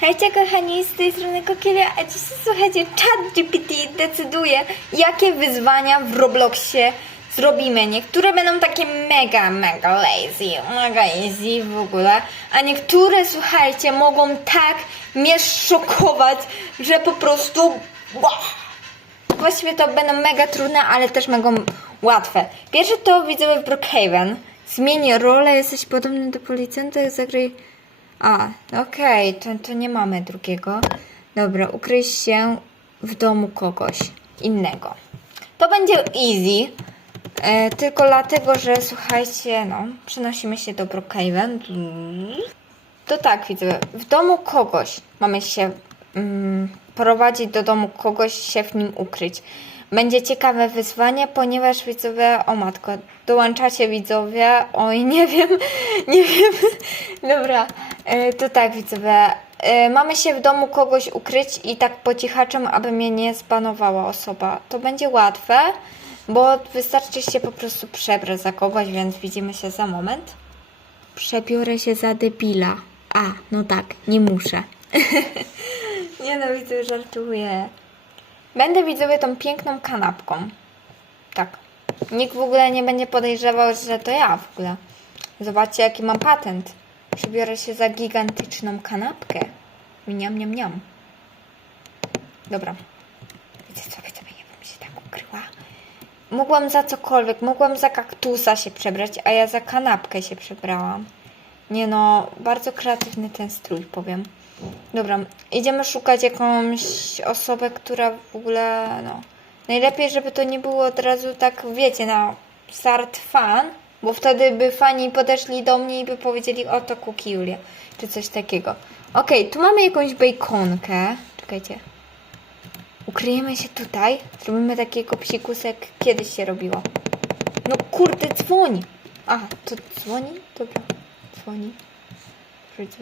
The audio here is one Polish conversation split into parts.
Hejcie kochani, z tej strony Kokielia, a dzisiaj słuchajcie, chat GPT decyduje, jakie wyzwania w Robloxie zrobimy. Niektóre będą takie mega, mega lazy, mega easy w ogóle, a niektóre, słuchajcie, mogą tak mnie szokować, że po prostu... Właściwie to będą mega trudne, ale też mega łatwe. Pierwsze to widzę w Brookhaven. Zmień rolę, jesteś podobny do policjanta, zagraj... A, okej, to, to nie mamy drugiego. Dobra, ukryj się w domu kogoś innego. To będzie easy, e, tylko dlatego, że słuchajcie, no, przenosimy się do Brookhaven. To tak, widzę, w domu kogoś mamy się mm, prowadzić do domu kogoś, się w nim ukryć. Będzie ciekawe wyzwanie, ponieważ widzowie, o matko, dołączacie widzowie, oj, nie wiem, nie wiem, dobra, to tak widzowie, e, mamy się w domu kogoś ukryć i tak po cichaczem, aby mnie nie zbanowała osoba. To będzie łatwe, bo wystarczy się po prostu przebrać za kogoś, więc widzimy się za moment. Przebiorę się za debila. A, no tak, nie muszę. nie no, widzę, żartuję. Będę widzowie tą piękną kanapką. Tak. Nikt w ogóle nie będzie podejrzewał, że to ja w ogóle. Zobaczcie, jaki mam patent. Przebiorę się za gigantyczną kanapkę. Miam, miam, miam. Dobra. Wiecie co, widzowie, ja bym się tak ukryła. Mogłam za cokolwiek, mogłam za kaktusa się przebrać, a ja za kanapkę się przebrałam. Nie no, bardzo kreatywny ten strój, powiem. Dobra, idziemy szukać jakąś osobę, która w ogóle, no... Najlepiej, żeby to nie było od razu tak, wiecie, na start fan, bo wtedy by fani podeszli do mnie i by powiedzieli, o to Kuki Julia, czy coś takiego. Okej, tu mamy jakąś bejkonkę. Czekajcie. Ukryjemy się tutaj. Zrobimy takiego psikusa, jak kiedyś się robiło. No kurde, dzwoni. A, to dzwoni? Dobra, dzwoni.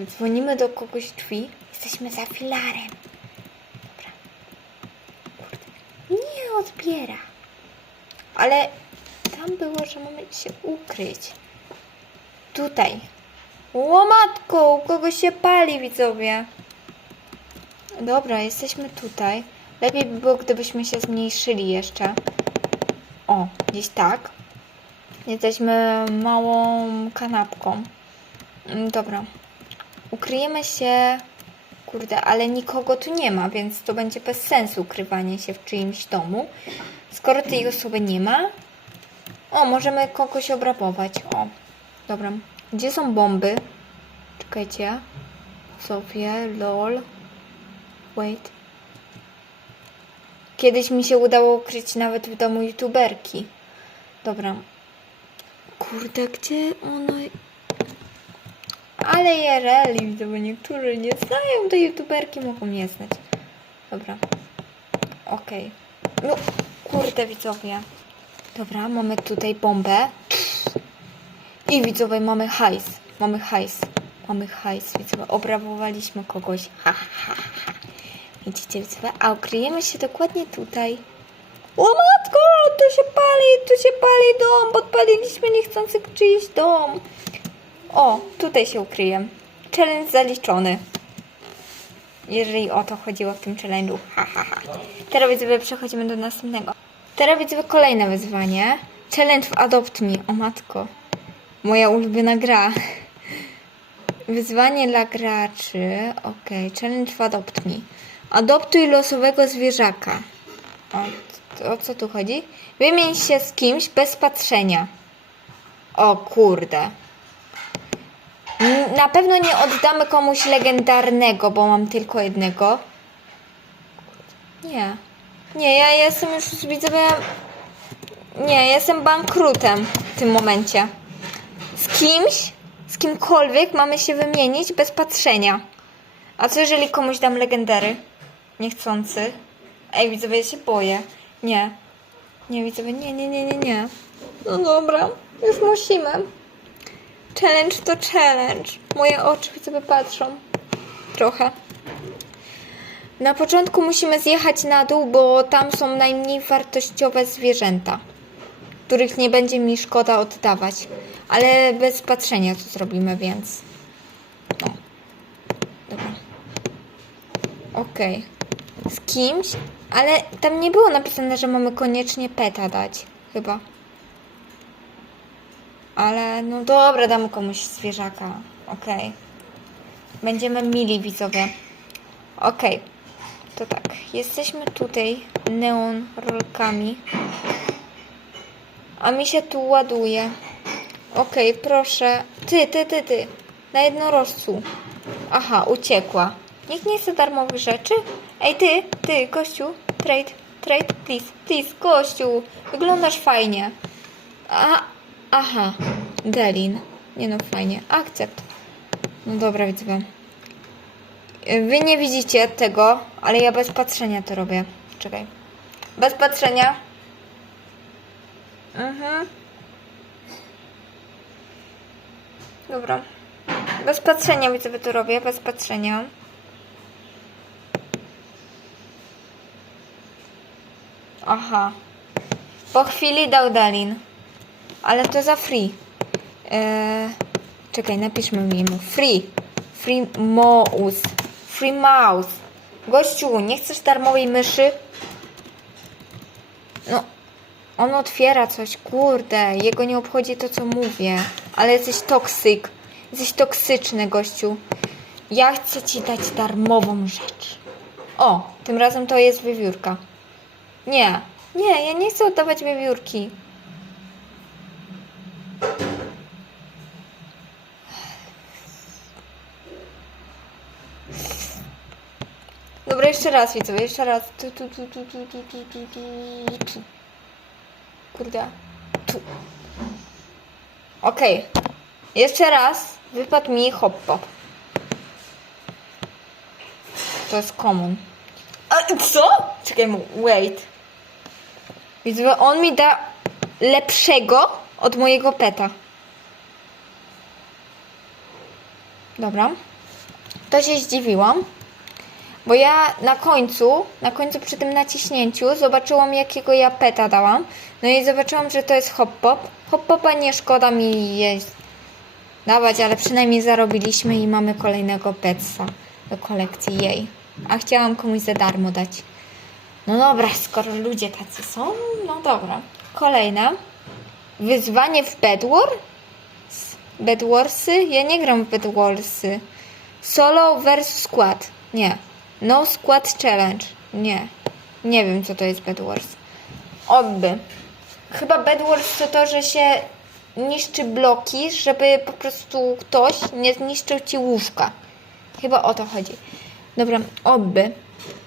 Dzwonimy do kogoś drzwi. Jesteśmy za filarem. Dobra. Kurde. Nie odbiera. Ale tam było, że mamy się ukryć. Tutaj. Łomatko, u kogoś się pali, widzowie. Dobra, jesteśmy tutaj. Lepiej by było, gdybyśmy się zmniejszyli jeszcze. O, gdzieś tak. Jesteśmy małą kanapką. Mm, Dobra. Ukryjemy się. Kurde, ale nikogo tu nie ma, więc to będzie bez sensu ukrywanie się w czyimś domu. Skoro tej osoby nie ma. O, możemy kogoś obrabować. O, dobra. Gdzie są bomby? Czekajcie. Sofie, lol. Wait. Kiedyś mi się udało ukryć nawet w domu youtuberki. Dobra. Kurde, gdzie ona... Ale jereli, bo niektórzy nie znają tej youtuberki, mogą nie znać. Dobra. Okej. No, kurde widzowie. Dobra, mamy tutaj bombę. I widzowie, mamy hajs. Mamy hajs. Mamy hajs, widzowie. Obrabowaliśmy kogoś. Ha, ha, ha. Widzicie, widzowie? A ukryjemy się dokładnie tutaj. O matko, tu się pali, tu się pali dom. Podpaliliśmy niechcący czyjś dom. O, tutaj się ukryję. Challenge zaliczony. Jeżeli o to chodziło w tym challenge'u. Ha, ha, ha. Teraz widzowie przechodzimy do następnego. Teraz widzowie kolejne wyzwanie. Challenge w Adopt Me. O matko. Moja ulubiona gra. Wyzwanie dla graczy. Ok. Challenge w Adopt Me. Adoptuj losowego zwierzaka. O, o co tu chodzi? Wymień się z kimś bez patrzenia. O kurde. Na pewno nie oddamy komuś legendarnego, bo mam tylko jednego. Nie. Nie, ja jestem już widzowie. Nie, ja jestem bankrutem w tym momencie. Z kimś, z kimkolwiek mamy się wymienić bez patrzenia. A co jeżeli komuś dam legendary? Niechcący. Ej, widzowie, ja się boję. Nie. Nie, widzowie, nie, nie, nie, nie, nie. No dobra, już musimy. Challenge to challenge. Moje oczy widzowie patrzą. Trochę. Na początku musimy zjechać na dół, bo tam są najmniej wartościowe zwierzęta, których nie będzie mi szkoda oddawać. Ale bez patrzenia to zrobimy, więc. No. Dobra. Okej. Z kimś? Ale tam nie było napisane, że mamy koniecznie peta dać. Chyba. Ale no dobra, damy komuś zwierzaka. Okej. Będziemy mili widzowie. Okej. To tak. Jesteśmy tutaj neon rolkami. A mi się tu ładuje. Okej, proszę. Ty, ty, ty, ty. Na jednorożcu. Aha, uciekła. Nikt nie chce darmowych rzeczy? Ej, ty, ty, gościu. Trade, trade, please, please, gościu. Wyglądasz fajnie. A, aha. Delin. Nie no, fajnie. Akcept. No dobra, widzowie. Wy nie widzicie tego, ale ja bez patrzenia to robię. Czekaj. Bez patrzenia. Mhm. Dobra. Bez patrzenia widzowie to robię, bez patrzenia. Aha. Po chwili dał Dalin. Ale to za free. Eee, czekaj, napiszmy mi mu. Free. Free mouse. Free mouse. Gościu, nie chcesz darmowej myszy? No, on otwiera coś, kurde. Jego nie obchodzi to, co mówię. Ale jesteś toksyk. Jesteś toksyczny, gościu. Ja chcę ci dać darmową rzecz. O, tym razem to jest wiewiórka. Nie, nie, ja nie chcę oddawać wiewiórki. Jeszcze raz widzowie, jeszcze raz. Tu, tu, tu, tu, tu, tu, tu, tu, tu, tu. Kurde. Tu. Okej. Jeszcze raz wypadł mi hoppo. To jest common. A co? Czekaj mu, wait. Widzowie, on mi da lepszego od mojego peta. Dobra. To się zdziwiłam. Bo ja na końcu, na końcu przy tym naciśnięciu zobaczyłam jakiego ja peta dałam. No i zobaczyłam, że to jest hop pop. Hop popa nie szkoda mi jest dawać, ale przynajmniej zarobiliśmy i mamy kolejnego petsa do kolekcji jej. A chciałam komuś za darmo dać. No dobra, skoro ludzie tacy są, no dobra. Kolejna. Wyzwanie w Bedwar? Bedwarsy? Ja nie gram w Bedwarsy. Solo versus squad. Nie. No squad challenge. Nie. Nie wiem, co to jest Bedwars. Oby. Chyba Bedwars to to, że się niszczy bloki, żeby po prostu ktoś nie zniszczył ci łóżka. Chyba o to chodzi. Dobra, oby.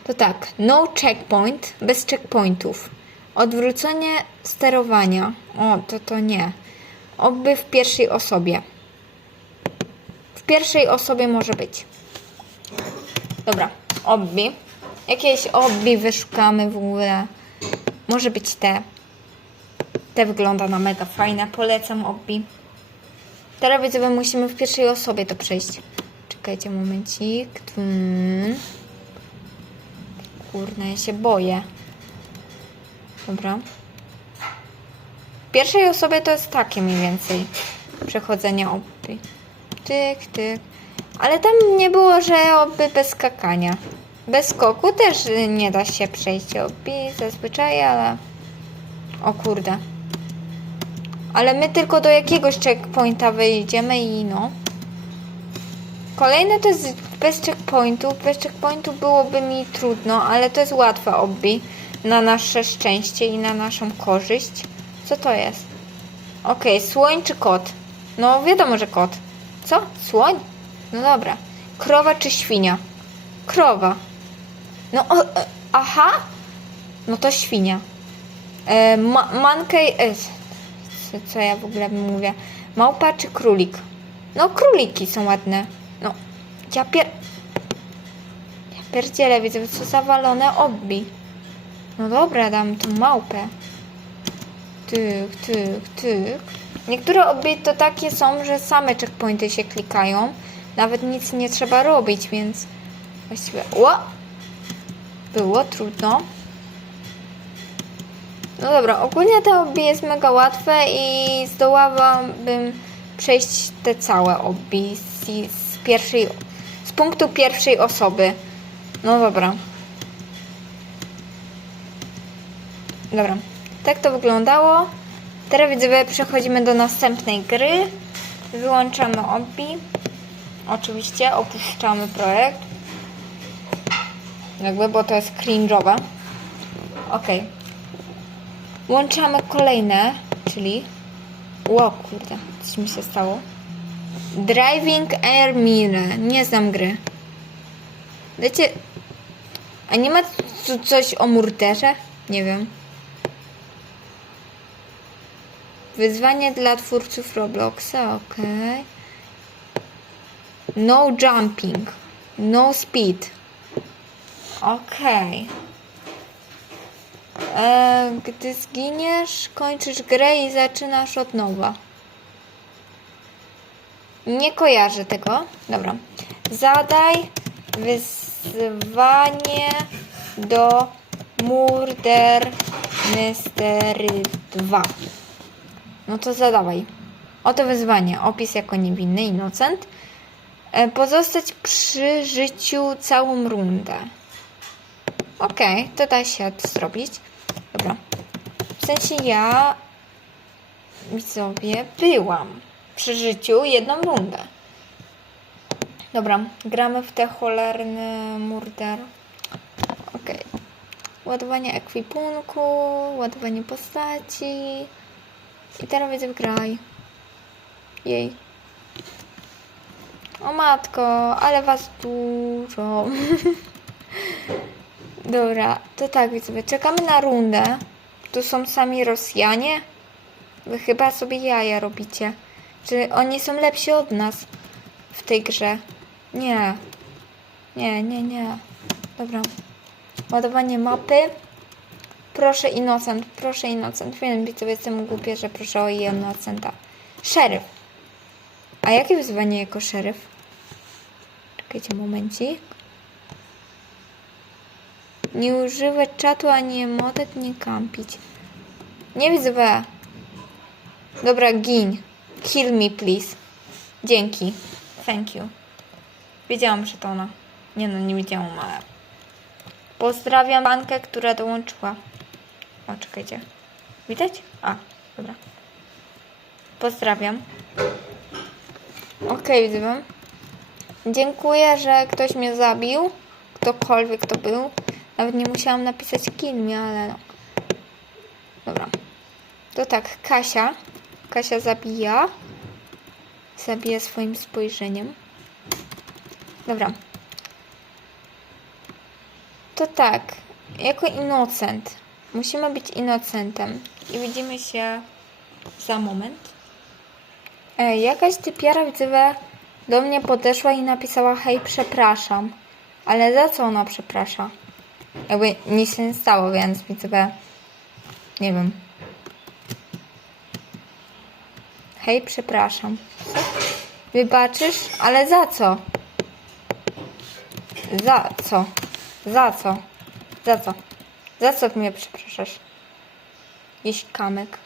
To tak, no checkpoint, bez checkpointów. Odwrócenie sterowania. O, to to nie. Oby w pierwszej osobie. W pierwszej osobie może być. Dobra, obbi. Jakieś obbi wyszukamy w ogóle. Może być te. Te wygląda na mega fajne. Polecam obbi. Teraz widzowie musimy w pierwszej osobie to przejść. Czekajcie momencik. Kurna, ja się boję. Dobra. W pierwszej osobie to jest takie mniej więcej przechodzenie obby. Tyk, tyk. Ale tam nie było, że obby bez skakania. Bez skoku też nie da się przejść obby zazwyczaj, ale... O kurde. Ale my tylko do jakiegoś checkpointa wyjdziemy i no. Kolejne to jest bez checkpointu. Bez checkpointu byłoby mi trudno, ale to jest łatwe obbi. Na nasze szczęście i na naszą korzyść. Co to jest? Okej, słoń czy kot? No wiadomo, że kot. Co? Słoń? No dobra. Krowa czy świnia? Krowa. No, o, e, aha. No to świnia. E, ma, monkey... E, co, co ja w ogóle mówię? Małpa czy królik? No króliki są ładne. No, ja pier... Ja pierdzielę, widzę, co zawalone obbi. No dobra, dam tą małpę. Tyk, tyk, tyk. Niektóre obie to takie są, że same checkpointy się klikają. Nawet nic nie trzeba robić, więc właściwie... Ło! Było trudno. No dobra, ogólnie to obie jest mega łatwe i zdołałabym przejść te całe obie z, z pierwszej... z punktu pierwszej osoby. No dobra. Dobra. Tak to wyglądało. Teraz widzowie przechodzimy do następnej gry. Wyłączamy obi. Oczywiście opuszczamy projekt. Jakby, bo to jest cringe'owe. Ok. Włączamy kolejne, czyli... Ło, kurde, coś mi się stało. Driving Air Mire. Nie znam gry. Wiecie... A nie ma tu coś o murderze? Nie wiem. Wyzwanie dla twórców Robloxa, ok. No jumping. No speed. Okej. E, Gdy zginiesz, kończysz grę i zaczynasz od nowa. Nie kojarzę tego. Dobra. Zadaj wyzwanie do Murder Mystery 2. No to zadawaj. Oto wyzwanie. Opis jako niewinny, innocent. E, Pozostać przy życiu całą rundę. Okej, to da się zrobić. Dobra. W sensie ja widzowie byłam przy życiu jedną rundę. Dobra, gramy w te cholerne murder. Okej. Ładowanie ekwipunku, ładowanie postaci. I teraz widzę graj. Jej. O matko, ale was dużo. Dobra, to tak widzowie, czekamy na rundę. Tu są sami Rosjanie. Wy chyba sobie jaja robicie. Czy oni są lepsi od nas w tej grze? Nie. Nie, nie, nie. Dobra. Ładowanie mapy. Proszę Innocent, proszę Innocent. Wiem, widzowie, jestem głupie, że proszę o Innocenta. Szeryf. A jakie wyzwanie jako szeryf? Czekajcie momencik. Nie używać czatu ani emotet, nie kampić. Nie widzę. Dobra, gin. Kill me, please. Dzięki. Thank you. Wiedziałam, że to ona. Nie no, nie wiedziałam, ale... Pozdrawiam bankę, która dołączyła. O, czekajcie. Widać? A, dobra. Pozdrawiam. Okej, widzę. Dziękuję, że ktoś mnie zabił. Ktokolwiek to był. Nawet nie musiałam napisać mnie, ale no. Dobra. To tak, Kasia. Kasia zabija. Zabija swoim spojrzeniem. Dobra. To tak, jako innocent. Musimy być innocentem. I widzimy się za moment. Jakaś typiara widzowa do mnie podeszła i napisała hej, przepraszam. Ale za co ona przeprasza? Jakby nic się nie stało, więc widzowie nie wiem. Hej, przepraszam. Wybaczysz? Ale za co? Za co? Za co? Za co? Za co mnie przepraszasz? Jeść kamyk.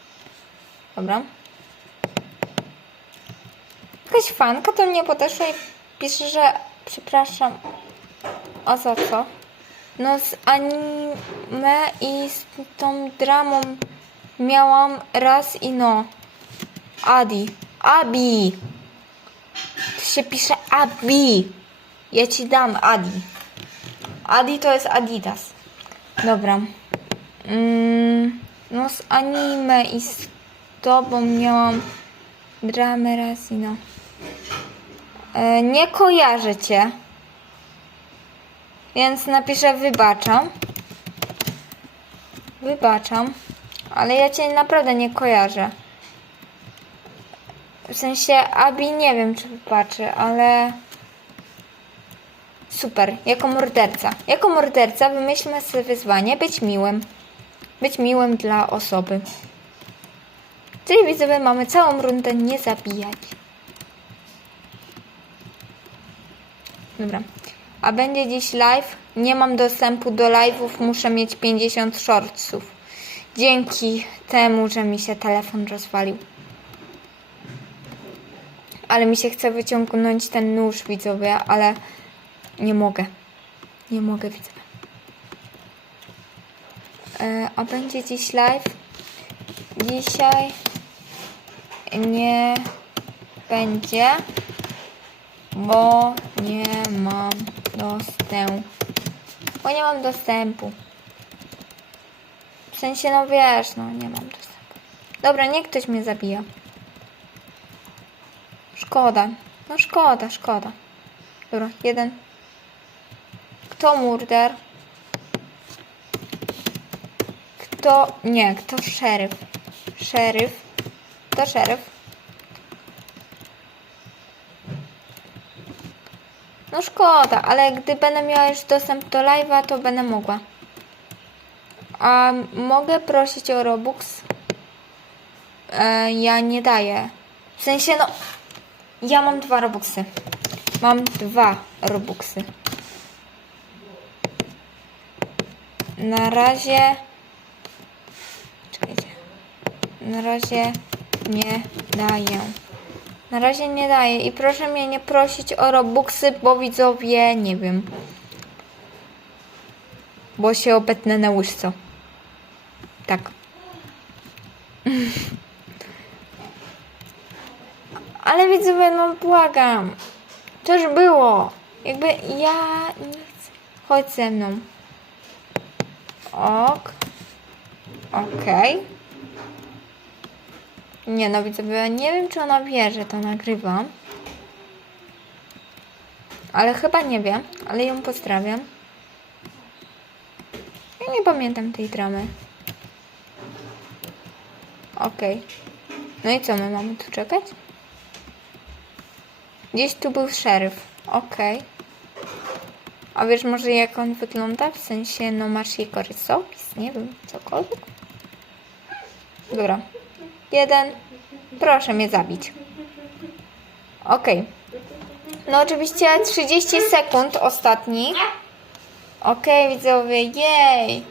Dobra. Jakaś fanka do mnie podeszła i pisze, że przepraszam. A za co? No z anime i z tą dramą miałam raz i no. Adi. Abi. To się pisze Abi. Ja ci dam Adi. Adi to jest Adidas. Dobra. Mm, no z anime i z tobą miałam dramę raz i no. E, nie kojarzę cię. Więc napiszę wybaczam. Wybaczam. Ale ja cię naprawdę nie kojarzę. W sensie Abi nie wiem czy wybaczy, ale... Super, jako morderca. Jako morderca wymyślmy sobie wyzwanie być miłym. Być miłym dla osoby. Czyli widzowie mamy całą rundę nie zabijać. Dobra. A będzie dziś live? Nie mam dostępu do live'ów, muszę mieć 50 shortsów. Dzięki temu, że mi się telefon rozwalił. Ale mi się chce wyciągnąć ten nóż, widzowie, ale nie mogę. Nie mogę, widzę. E, a będzie dziś live? Dzisiaj nie będzie, bo nie mam dostępu. Bo nie mam dostępu. W sensie, no wiesz, no nie mam dostępu. Dobra, niech ktoś mnie zabija. Szkoda. No szkoda, szkoda. Dobra, jeden. Kto murder? Kto... Nie, kto szeryf? Szeryf. Kto szeryf? No szkoda, ale gdy będę miała już dostęp do live'a, to będę mogła. A mogę prosić o Robux? E, ja nie daję. W sensie, no... Ja mam dwa Robuxy. Mam dwa Robuxy. Na razie... Czekajcie. Na razie nie daję. Na razie nie daję i proszę mnie nie prosić o Robuxy, bo widzowie, nie wiem. Bo się obetnę na łyżce. Tak. Ale widzowie, no błagam. To już było. Jakby ja nie chcę. Chodź ze mną. Ok. Okej. Nie no widzowie, nie wiem czy ona wie, że to nagrywam. Ale chyba nie wie, ale ją pozdrawiam. Ja nie pamiętam tej dramy. Okej. No i co, my mamy tu czekać? Gdzieś tu był szeryf. Okej. A wiesz może jak on wygląda? W sensie, no masz jego rysopis? Nie wiem, cokolwiek. Dobra. Jeden. Proszę mnie zabić. Okej. No oczywiście 30 sekund ostatnich. Okej, widzowie, jej.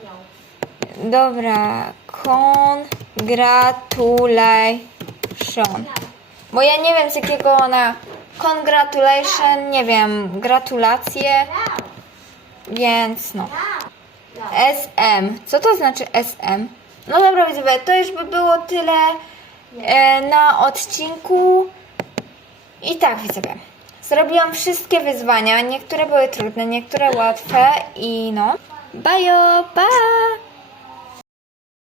Dobra, congratulation. Bo ja nie wiem z jakiego ona... Congratulation, nie wiem, gratulacje. Więc no. SM. Co to znaczy SM? No dobra, widzowie, to już by było tyle e, na odcinku. I tak, widzowie. Zrobiłam wszystkie wyzwania. Niektóre były trudne, niektóre łatwe i no. Bajo, pa!